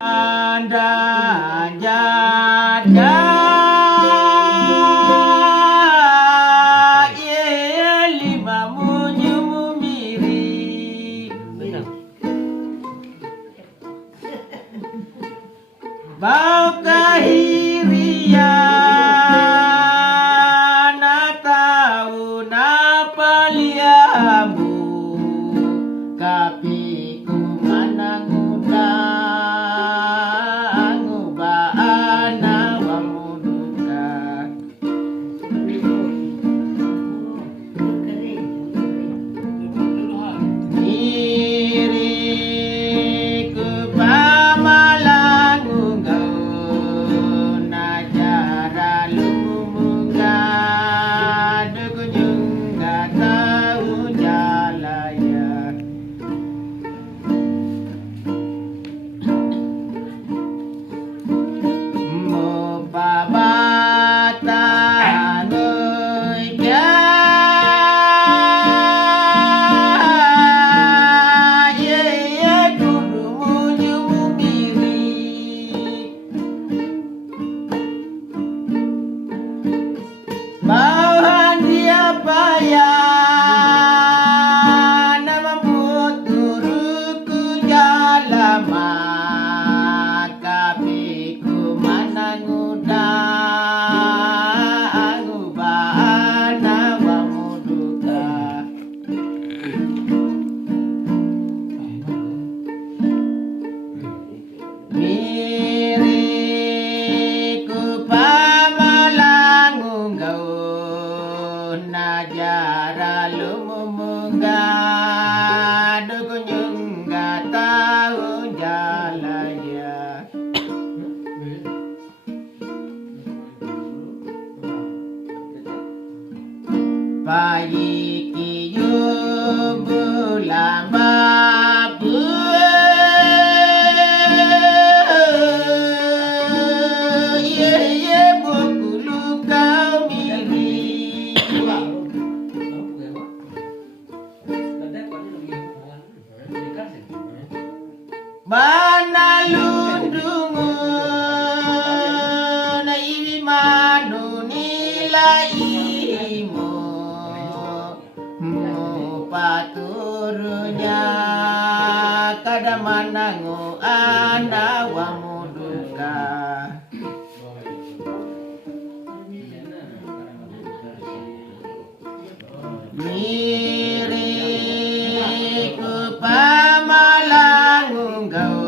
Anda jaga lima munyu miri bau kahirian atau napaliamu kapiku manang Bahan dia payah nama puturuku jalama kapiku manang udang ubah nawamu duka miriku pamalang unggau najara lumumungga dukunyung gak tahu jalaya payi kiyung bulan babu Mana lundungu na imanu nilai mo paturunya kada manangu anawamu duka miriku pamalang unggau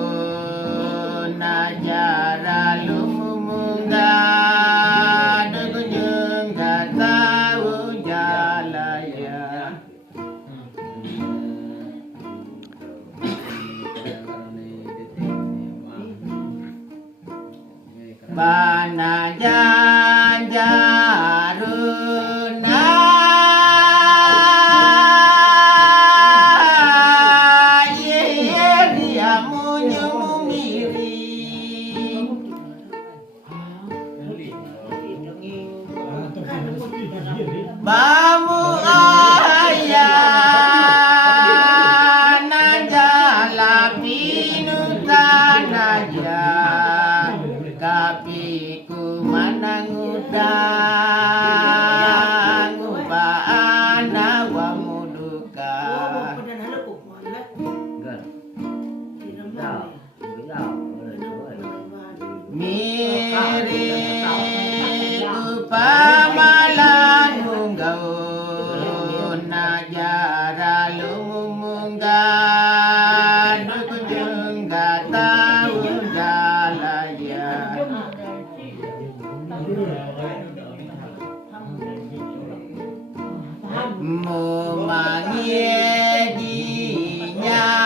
najara lumumungga dukunyung gak tahu jalaya bana janjaruna Bamu ayah najala pinutan aja kapiku manang udang ubah nawamu duka miriku pamalang unggau najara lumumungga dukunyung gak tahu jalaya mumangie dinyana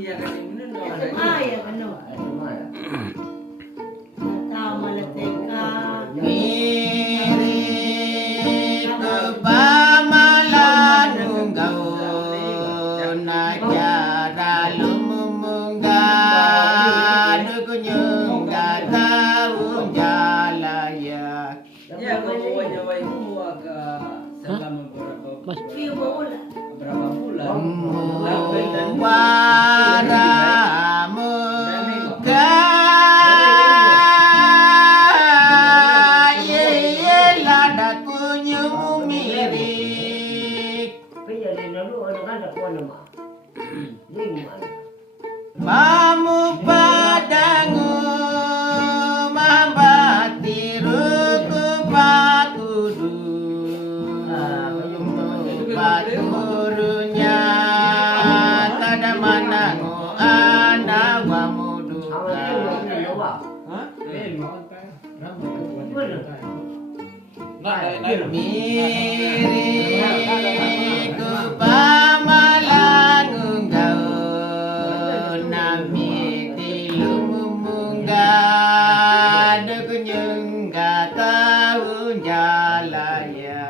iya kan ini no. Ay, ano? Tama na teka. Miri kepamalan unggaw na jara lumumunggan kunyung gataun jalaya. Ya kau wajah agak selama berapa Iyo ba wala? berapa bulan. Waramu lada kunyung mirik Mamu padangu mambati ruku pakudu Paturunya tada manangu anawamudu Miri kupamalan unggaw nami tilumunggan kunyung gataun jalaya